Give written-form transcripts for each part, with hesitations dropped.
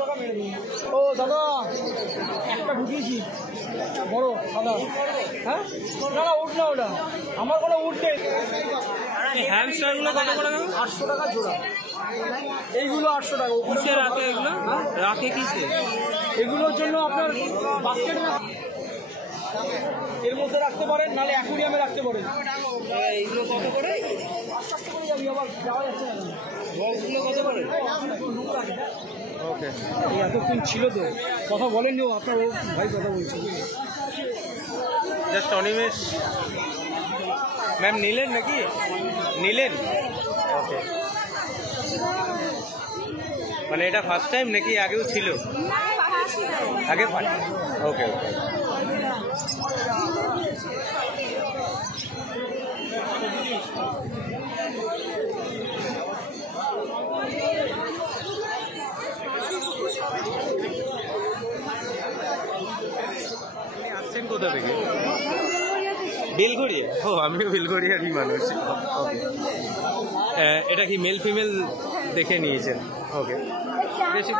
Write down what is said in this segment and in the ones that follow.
টাকা মেরে দিন। ও দাদা একটা ঢুকিয়েছি বড় সাদা। হ্যাঁ না না উঠ না ওটা আমার কোনো উঠ নেই। হ্যামস্টারগুলো কত করে? 800 টাকা জোড়া। এইগুলো 800 টাকা। কিসে রাখে এগুলো? রাখে কিসে? এগুলোর জন্য আপনার বাস্কেট এর মধ্যে রাখতে পারেন, নাহলে অ্যাকুরিয়ামে রাখতে পারেন। এইগুলো কত করে? আস্তে আস্তে করে যাবি, আবার যাওয়া যাচ্ছে না। বক্সগুলো কত করে? ওকে এতক্ষণ ছিল তো কথা বলেননি, আপনার ও ভাই কথা বলছি। জাস্ট অনিমেষ ম্যাম নিলেন নাকি? নিলেন? ওকে, মানে এটা ফার্স্ট টাইম নাকি আগেও ছিল? আগে ওকে ওকে। আসছেন কোথা থেকে? বেলঘড়িয়া? ও আমিও বেলঘড়িয়ারই মানুষ। ওকে, এটা কি মেল ফিমেল দেখে নিয়েছেন? ওকে, বেশি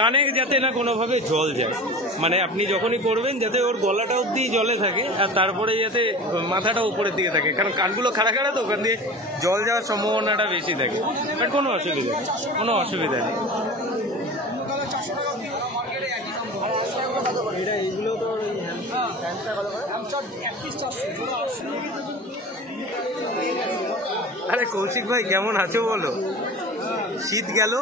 কানে যাতে না কোনোভাবে জল যায়, মানে আপনি যখনই করবেন যাতে ওর গলাটা অবধি জলে থাকে আর তারপরে যাতে মাথাটা উপরের দিকে থাকে, কারণ কানগুলো খাড়া খাড়া তো ওখান দিয়ে জল যাওয়ার সম্ভাবনাটা বেশি থাকে। বাট কোনো অসুবিধা নেই, কোনো অসুবিধা নেই। এইগুলো তো আরে কৌশিক ভাই কেমন আছো বলো? শীত গেল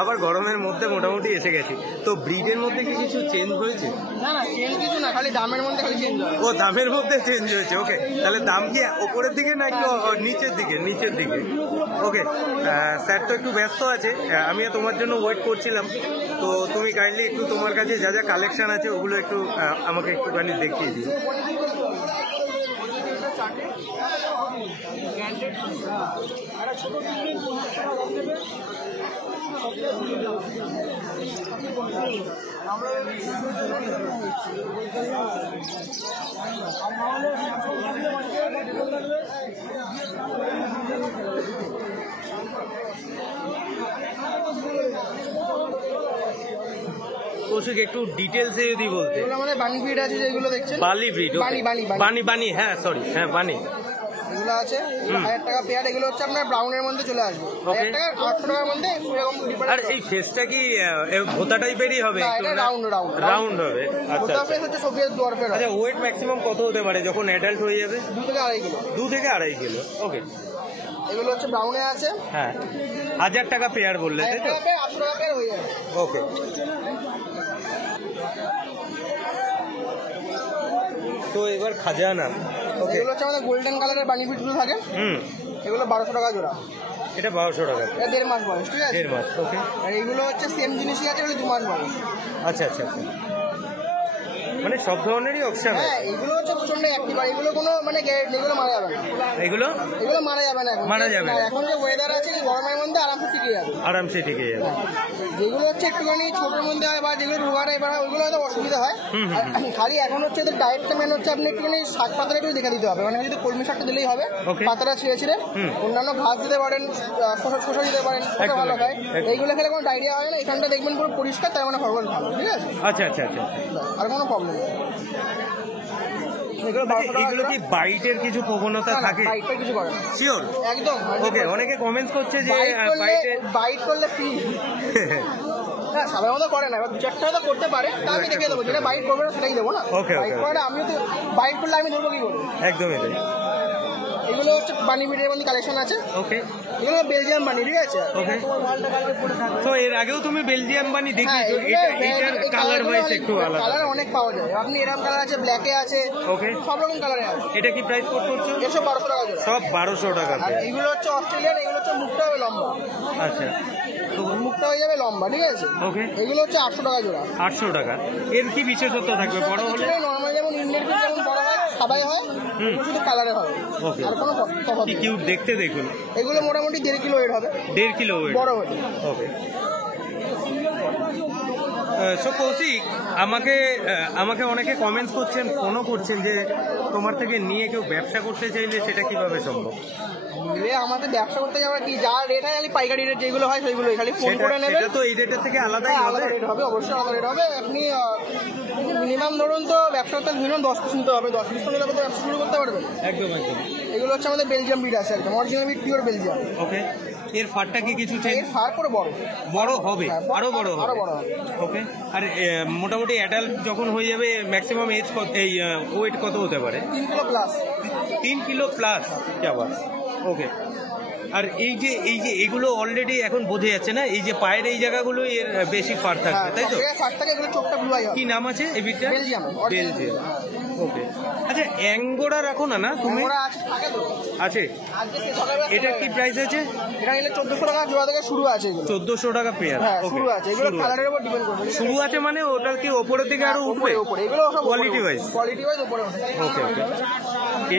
আবার গরমের মধ্যে মোটামুটি এসে গেছি। তো ব্রিডের মধ্যে কি কিছু চেঞ্জ হয়েছে? না না চেঞ্জ কিছু না, খালি দামের মধ্যে খালি চেঞ্জ হয়। ও দামের মধ্যে চেঞ্জ হয়েছে। ওকে, তাহলে দাম কি ওপরের দিকে না একটু নিচের দিকে? নিচের দিকে। ওকে, স্যার তো একটু ব্যস্ত আছে, আমি তোমার জন্য ওয়েট করছিলাম। তো তুমি কাইন্ডলি একটু তোমার কাছে যা যা কালেকশন আছে ওগুলো একটু আমাকে একটুখানি দেখিয়ে দিও। কৌশিক একটু ডিটেলসে যদি বলতে। আমাদের বানি ব্রিড আছে যেগুলো দেখছেন, বালি ব্রিড। বানি হ্যাঁ সরি, হ্যাঁ বানি এগুলো আছে 1000 টাকা পেয়ার। এগুলো হচ্ছে আপনার ব্রাউনের মধ্যে চলে আসবে 1000 টাকা, 800 টাকার মধ্যে এরকম। আর এই ফেসটা কি ভোতা টাইপেরই হবে? রাউন্ড হবে। আচ্ছা আচ্ছা, হচ্ছে সোফিয়ার দোয়ারফের। আচ্ছা, ওয়েট ম্যাক্সিমাম কত হতে পারে যখন অ্যাডাল্ট হয়ে যাবে? 2 থেকে 2.5 কিলো। 2 থেকে 2.5 কিলো। ওকে, এগুলো হচ্ছে ব্রাউনে আছে। হ্যাঁ 1000 টাকা পেয়ার বললে তাই তো? 800 টাকা পেয়ার হয়ে যাবে। ওকে, তো এবার খাজানা। ওকে, এগুলো হচ্ছে আমাদের গোল্ডেন কালারের বানি ব্রিডগুলো থাকে। এগুলো 1200 টাকা জোড়া। এটা 1200 টাকা। এটা 1.5 মাস বয়স, ঠিক আছে? 1.5 মাস। ওকে, আর এইগুলো হচ্ছে সেম জিনিসই আছে, এগুলো 2 মাস বয়স। আচ্ছা আচ্ছা আচ্ছা, মানে সব ধরনেরই অপশন আছে। হ্যাঁ, এগুলো হচ্ছে প্রচন্ড অ্যাক্টিভ, আর এগুলো কোনো মানে এগুলো মারা যাবে না। এগুলো মারা যাবে না, মারা যাবে না। এখন যে ওয়েদার আছে গরমের মধ্যে আরামসে টিকে যাবে। আরামসে টিকে যাবে। যেগুলো হচ্ছে একটুখানি ছোটোর মধ্যে হয় বা যেগুলো রোগা টাইপের হয় ওইগুলো হয়তো অসুবিধা হয়। খালি এখন হচ্ছে এদের ডায়েটটা মেন হচ্ছে আপনি একটুখানি শাক পাতাটা একটু দেখে দিতে হবে, মানে যদি কলমি শাকটা দিলেই হবে। পাতাটা ছিঁড়ে ছিঁড়ে অন্যান্য ঘাস দিতে পারেন, শসা দিতে পারেন, ভালো খায়। এইগুলো খেলে কোনো ডায়রিয়া হয় না। এখানটা দেখবেন পুরো পরিষ্কার, তাই মানে হরমোন ভালো, ঠিক আছে? আচ্ছা আচ্ছা আচ্ছা, আর কোনো প্রবলেম নেই। এগুলো কি বাইটের কিছু প্রবণতা থাকে? বাইটের কিছু করে না, শিওর? একদম। ওকে, অনেকে কমেন্টস করছে যে বাইট করলে ফ্রি। হ্যাঁ, সবাই মতো করে না, এবার 2-4টা হয়তো করতে পারে, তা আমি দেখে দেবো। যেটা বাইট করবে না সেটাই দেবো না। বাইট করে আমি তো বাইট করলে আমি ধরবো কি করে? একদমই তাই। এগুলো হচ্ছে বানি ব্রিডের মধ্যে কালেকশন আছে। ওকে, এগুলো বেলজিয়াম বানি, ঠিক আছে? ওকে, তো এর আগেও তুমি বেলজিয়াম বানি দেখিয়েছো, এটার কালার ওয়াইজ একটু আলাদা। কালার অনেক পাওয়া যায়, আপনি এরকম কালার আছে, ব্ল্যাকে আছে, ওকে, সব রকম কালারে আছে। এটা কি প্রাইস করছো? এসব 1200 টাকা জোড়া। সব 1200 টাকা। আর এগুলো হচ্ছে অস্ট্রেলিয়ান, এগুলো হচ্ছে মুখটা হবে লম্বা। আচ্ছা, তো মুখটা হয়ে যাবে লম্বা, ঠিক আছে? ওকে, এগুলো হচ্ছে 800 টাকা জোড়া। 800 টাকা। এর কি বিশেষত্ব থাকবে বড় হলে? নর্মাল যেমন ইন্ডিয়ান যেমন বড় হয় সাদাই হয়, শুধু কালারে হবে, Okay. আর কোনো তফাৎ কি নেই। কিউট দেখতে দেখুন। এগুলো মোটামুটি 1.5 কিলো ওয়েট হবে, 1.5 কিলো ওয়েট। বড় হলে। ওকে। সো কৌশিক, আমাকে অনেকে কমেন্টস করছেন, ফোনও করছেন যে তোমার থেকে নিয়ে কেউ ব্যবসা করতে চাইলে সেটা কিভাবে সম্ভব? নিলে আমাদের ব্যবসা করতে যাওয়ার কি, যা রেট হয় খালি পাইকারি রেট যেগুলো হয় সেগুলোই, খালি ফোন করে নেবেন। সেটা তো এই রেটের থেকে আলাদাই হবে। আলাদা রেট হবে, অবশ্যই আলাদা রেট হবে। আপনি মিনিমাম ধরুন তো ব্যবসা করতে মিনিমাম 10 পিস নিতে হবে, 10 পিস নিলে তো ব্যবসা শুরু করতে পারবেন। একদম একদম। এগুলো হচ্ছে আমাদের বেলজিয়াম ব্রিড আছে, একদম অরিজিনাল ব্রিড, পিওর বেলজিয়াম। ওকে। এর ফারটা কি কিছু চেঞ্জ? এর ফার করে বড় বড় হবে, হ্যাঁ, আরো বড় হবে। আরো বড় হবে। ওকে। আর মোটামুটি অ্যাডাল্ট যখন হয়ে যাবে ম্যাক্সিমাম এজ কত, এই ওয়েট কত হতে পারে? 3 কিলো প্লাস। 3 kilo plus. কি আবার? ওকে। আর এই যে এগুলো অলরেডি এখন বোঝা যাচ্ছে না, এই যে পায়ের এই জায়গাগুলো এর বেশি ফার থাকবে, তাই তো? ফার থাকে, এগুলো চোখটা ব্লু আই হবে। কি নাম আছে এই বিটটা? বেলজিয়াম। বেলজিয়াম। ওকে। আচ্ছা, অ্যাঙ্গোরা রাখো না তুমি? ওরা আছে, থাকে তো। আছে। আজকে সকালবেলা এটা কি প্রাইস আছে? এটা নিলে 1400 টাকা জোড়া থেকে শুরু আছে এগুলো। 1400 টাকা পেয়ার। হ্যাঁ, ওকে। শুরু আছে, এগুলো কালারের উপর ডিপেন্ড করবে। শুরু আছে মানে ওটা কি ওপরের দিকে আরো উঠবে? উপরে এগুলো সব কোয়ালিটি ওয়াইজ। কোয়ালিটি ওয়াইজ উপরে ওঠে। ওকে ওকে।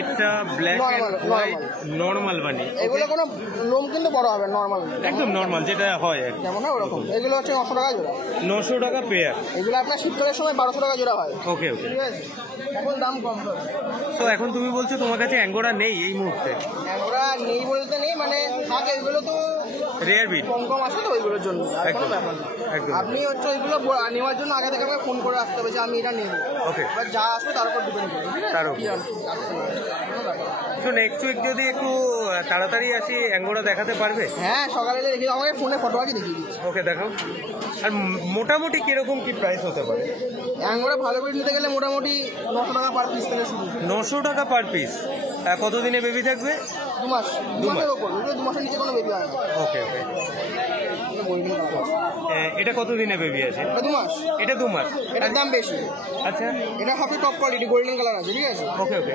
এটা ব্ল্যাক এন্ড হোয়াইট নরমাল বানি। এগুলো কোনো লোম কিন্তু বড় হবে, নরমাল একদম নরমাল যেটা হয় আর কি। যেমন হয় ওরকম। এগুলো হচ্ছে 900 টাকা জোড়া। 900 টাকা পেয়ার। এগুলো আপনার শীতকালের সময় 1200 টাকা জোড়া হয়। ওকে ওকে। ঠিক আছে, এখন দাম কম করে। তো এখন তুমি বলছো তোমার কাছে অ্যাঙ্গোরা নেই এই মুহূর্তে? আমরা নেই বলতে নেই, মানে থাকে, এগুলো তো রেয়ার বিট। কম কম আসে তো ওইগুলোর জন্য, আর কোনো একদম, ব্যাপার না। একদম। আপনি হচ্ছে ওইগুলো নেওয়ার জন্য আগে থেকে আমাকে ফোন করে রাখতে হবে যে আমি এটা নেব। ওকে। এবার যা আসবে তার উপর ডিপেন্ড করবে, ঠিক আছে? তার উপর। কি আর কোনো ব্যাপার না। তো নেক্সট উইক যদি একটু তাড়াতাড়ি আসি, অ্যাঙ্গোরা দেখাতে পারবে? হ্যাঁ, সকালে দেখি, আমাকে ফোনে ফটো আগে দেখিয়ে দিচ্ছি। ওকে, দেখাও। আর মোটামুটি কিরকম কি প্রাইস হতে পারে? অ্যাঙ্গোরা ভালো করে নিতে গেলে মোটামুটি 900 টাকা পার পিস থেকে শুরু। 900 টাকা পার পিস। কতদিনে বেবি থাকবে? 2 মাস। 2 মাসের ওপর, 2 মাসের নিচে কোনো বেবি হয় না। ওকে ওকে। এটা কতদিনে বেবি আছে? এটা 2 মাস। এটা 2 মাস। এটার দাম বেশি। আচ্ছা। এটা সবচেয়ে টপ কোয়ালিটি, গোল্ডেন কালার আছে, ঠিক আছে? ওকে ওকে।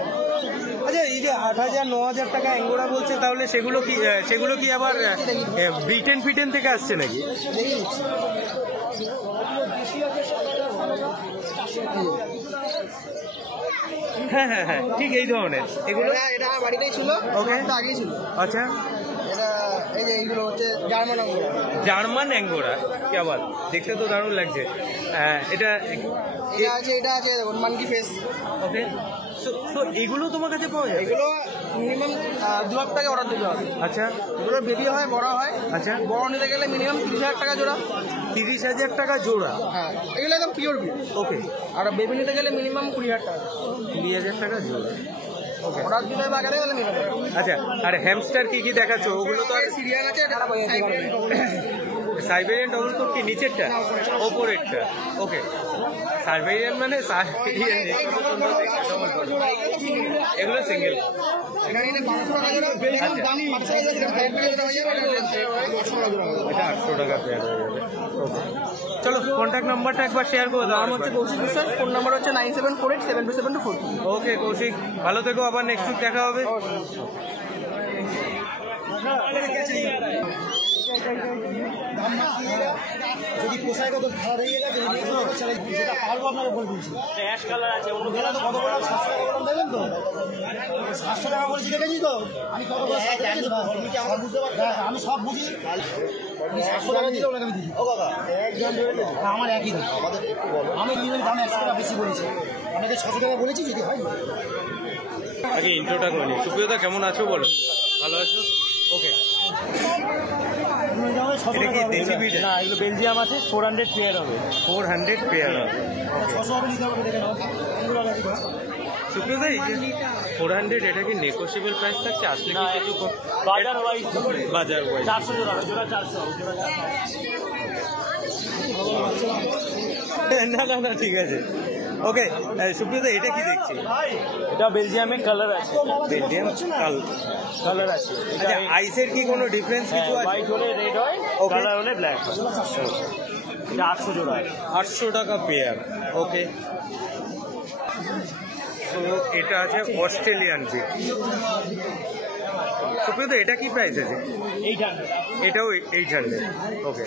আচ্ছা, এই যে 8000 9000 টাকা অ্যাঙ্গোরা বলছে, তাহলে সেগুলো কি আবার ব্রিটেন থেকে আসছে নাকি? দেখি দিচ্ছি। হ্যাঁ হ্যাঁ হ্যাঁ, ঠিক এই ধরনের এগুলো। এটা আমার বাড়িতেই ছিল, ওকে। এটা আগেই ছিল। আচ্ছা। এটা এই যে এইগুলো হচ্ছে জার্মান অঙ্গুর। German angora. কি আবার? দেখতে তো দারুণ লাগছে। এটা এটা আছে দেখুন, মানকি ফেস। ওকে। তো এগুলো তোমার কাছে পাওয়া যায়? এগুলো মিনিমাম 2 লাখ টাকা অর্ডার দিতে হবে। আচ্ছা। এগুলো বেবি হয়, বড় হয়। আচ্ছা। বড় নিতে গেলে মিনিমাম 30,000 টাকা জোড়া। 30,000 টাকা জোড়া। হ্যাঁ, এগুলো একদম পিওর বিট। ওকে। আর বেবি নিতে গেলে মিনিমাম 20,000 টাকা। 20,000 টাকা জোড়া। ওকে। অর্ডার দিতে হবে আগে থেকে, তাহলে নিতে হবে। আচ্ছা, আর হ্যামস্টার কি দেখাচ্ছ? ওগুলো তো আর সিরিয়াল আছে, এটা সাইবেরিয়ান ডবল কোট কি নিচেরটা? ওপরেরটা। ওকে। সাইবেরিয়ান মানে সাইবেরিয়ান। এগুলো সিঙ্গেল। এটা নিলে 500 টাকা জোড়া। আচ্ছা। দাম 5,000 জোড়া হয়ে যাবে, এটা 800 টাকা জোড়া। এটা 800 টাকা পেয়ার হয়ে যাবে। ওকে। চলো, কন্ট্যাক্ট নাম্বারটা একবার শেয়ার করে দাও। নাম হচ্ছে কৌশিক বিশ্বাস, ফোন নাম্বার হচ্ছে 9748727242। ওকে কৌশিক, ভালো থেকো, আবার নেক্সট উইক দেখা হবে। যদি পোষায় কত খাওয়া হয়ে গেছে সেটা পারবো আপনাকে বলে দিচ্ছি। অ্যাশ কালার আছে, অন্য গেলে তো কত করে 700 টাকা করে দেবেন তো? 700 টাকা বলছি, দেখেছি তো আমি কত করে বুঝতে পারছি, আমি সব বুঝি। আমি 700 টাকা দিলে ওনাকে আমি দিই। ও বাবা, আমার একই দাম। আমি নিবেন দাম 100 টাকা বেশি বলেছি, আপনাকে 600 টাকা বলেছি, যদি হয়। আগে ইন্ট্রোটা করে নি। সুপ্রিয়তা, কেমন আছো বলো? ভালো আছো? ওকে। এটা কি দেশি বিট? না, এগুলো বেলজিয়াম আছে, 400 পেয়ার হবে। 400 পেয়ার হবে। ওকে। 600 হবে নিতে হবে, দেখে নাও। সুপ্রিয়তা, এই যে 400, এটা কি নেগোশিয়েবল প্রাইস থাকছে? আসলে কি কিছু বাজার ওয়াইজ, বাজার ওয়াইজ 400 জোড়া, জোড়া 400। না ঠিক আছে। ওকে। সুপ্রিয়তা, এটা কি দেখছি? এটা বেলজিয়ামের কালার আছে, বেলজিয়াম কালার আছে। আচ্ছা, আইসের কি কোনো ডিফারেন্স কিছু আছে? হোয়াইট হলে রেড হয়, Okay. কালার হলে ব্ল্যাক হয়। এটা 800 জোড়া। 800 টাকা পেয়ার। ওকে। তো এটা আছে অস্ট্রেলিয়ান জিপ। সুপ্রিয়তা, এটা কি প্রাইস আছে? 800। এটাও 800। ওকে।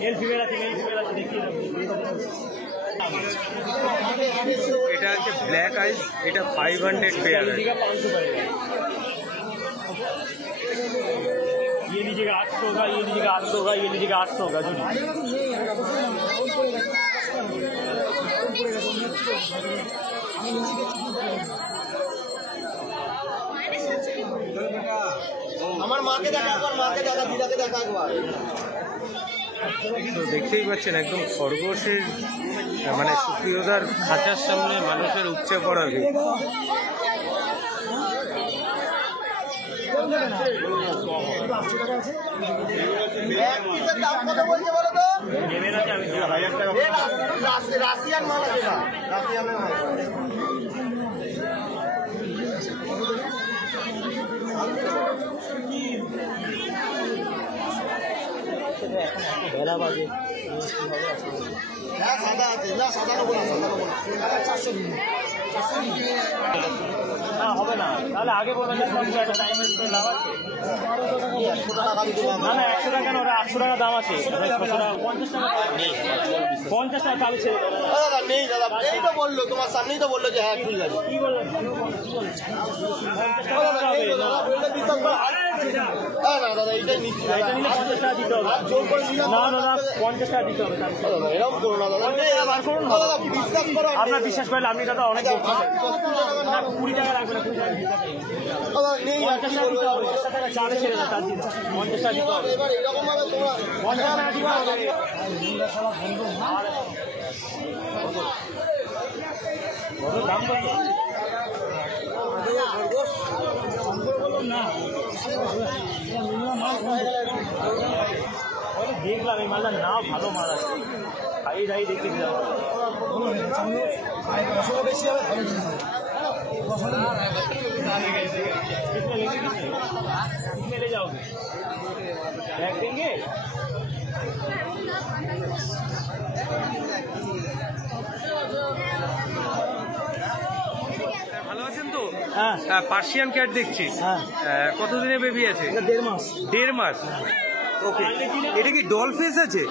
মেল ফিমেল আছে, মেল ফিমেল আছে, দেখিয়ে দেবো। এটা হচ্ছে ব্ল্যাক আইস, এটা 500 পেয়ার है। ये लीजिएगा 800 का, ये लीजिएगा 800 का, ये लीजिएगा 800 का जोड़ी। আমার মাকে দেখা একবার, মাকে দেখা, দিদাকে দেখা একবার। তো দেখতেই পাচ্ছেন একদম খরগোশের মানে সুপ্রিয়তার খাঁচার সামনে মানুষের উপচে পড়া ভিড়। এক পিসের দাম কত বলছে বলো তো? নেবেন আছে আমি 1000 টাকা। রাশিয়ান মাল আছে না, রাশিয়ানের মাল। ভেলা বাজে হ্যাঁ সাদা আছে, না সাদা নেবো না, সাদা নেবো না। 400 দিন, 400 দিন। না হবে না, তাহলে আগে বলবেন যে একটা টাইমের লাভ আছে। 100 টাকা দিতে হবে। না না 100 টাকা না, ওরা 800 টাকা দাম আছে। 50 টাকা নেই, 50 টাকা চালু ছেড়ে দেবো। দাদা নেই, দাদা এই তো বললো, তোমার সামনেই তো বললো যে হ্যাঁ ঠিক আছে। কি বলবেন? না না দাদা এইটাই নিচ্ছি দাদা। এটা নিলে 50 টাকা দিতে হবে। জোর করে নিলাম না না না 50 টাকা দিতে হবে। দাদা, এরকম করো না দাদা। নেই দাদা, করুন না। দাদা বিশ্বাস করো। আপনার বিশ্বাস করলে আপনি দাদা অনেক বলছেন। 20 টাকা রাখবেন না, 20 টাকা দিতে হবে। দাদা নেই, আর 50 কি টাকা বলবো? দিতে হবে, 50 টাকা চালে ছেড়ে দেন, তার দিন 50 টাকা দিতে হবে। এবার এরকম ভাবে তোমরা 50 টাকা দিতে হবে। কত দাম কত? দেখলাম এই মালটা নাও ভালো মাল আছে, খাই দাই দেখতে দিলাম। বেশি হবে, ভালো জিনিস হবে। किसमें ले जाओगे? बैग देंगे? ভালো আছেন তো? হ্যাঁ পার্সিয়ান ক্যাট দেখছি। হ্যাঁ কতদিনের বেবি আছে? 1.5 মাস। 1.5 মাস। ওকে, এটা কি ডল ফেস আছে?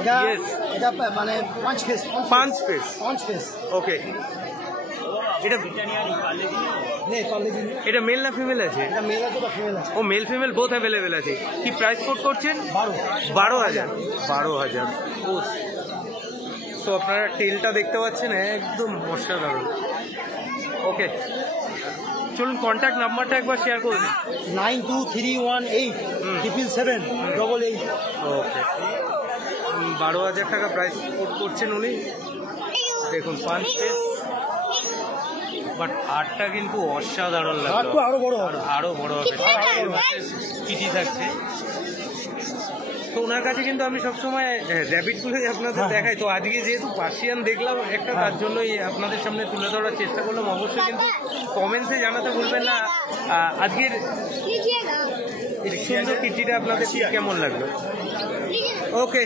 এটা Yes. এটা মানে 5 ফেস, 5 ফেস। 5 ফেস। ওকে, এটা নেই পারলে দিন। এটা মেল না ফিমেল আছে? এটা মেল আছে বা ফিমেল আছে? ও মেল ফিমেল বোথ অ্যাভেলেবেল আছে। কি প্রাইস কোড করছেন? 12,000। 12,000। ও সো আপনারা টেলটা দেখতে পাচ্ছেন একদম অসাধারণ। ওকে, চলুন কন্ট্যাক্ট নাম্বারটা একবার শেয়ার করুন। 923187788। ওকে, 12,000 টাকা প্রাইস কোড করছেন উনি। দেখুন 5 পিস, বাট আটটা কিন্তু অসাধারণ লাগলো। আটটা আরো বড় হবে। আরো বড় হবে, পিটি থাকছে। তো ওনার কাছে কিন্তু আমি সবসময় র্যাবিটগুলোই আপনাদের দেখাই। তো আজকে যেহেতু পার্সিয়ান দেখলাম একটা, তার জন্যই আপনাদের সামনে তুলে ধরার চেষ্টা করলাম। অবশ্যই কিন্তু কমেন্টসে জানাতে ভুলবেন না আজকের এই সুন্দর কিটিটা আপনাদের কেমন লাগলো। ওকে।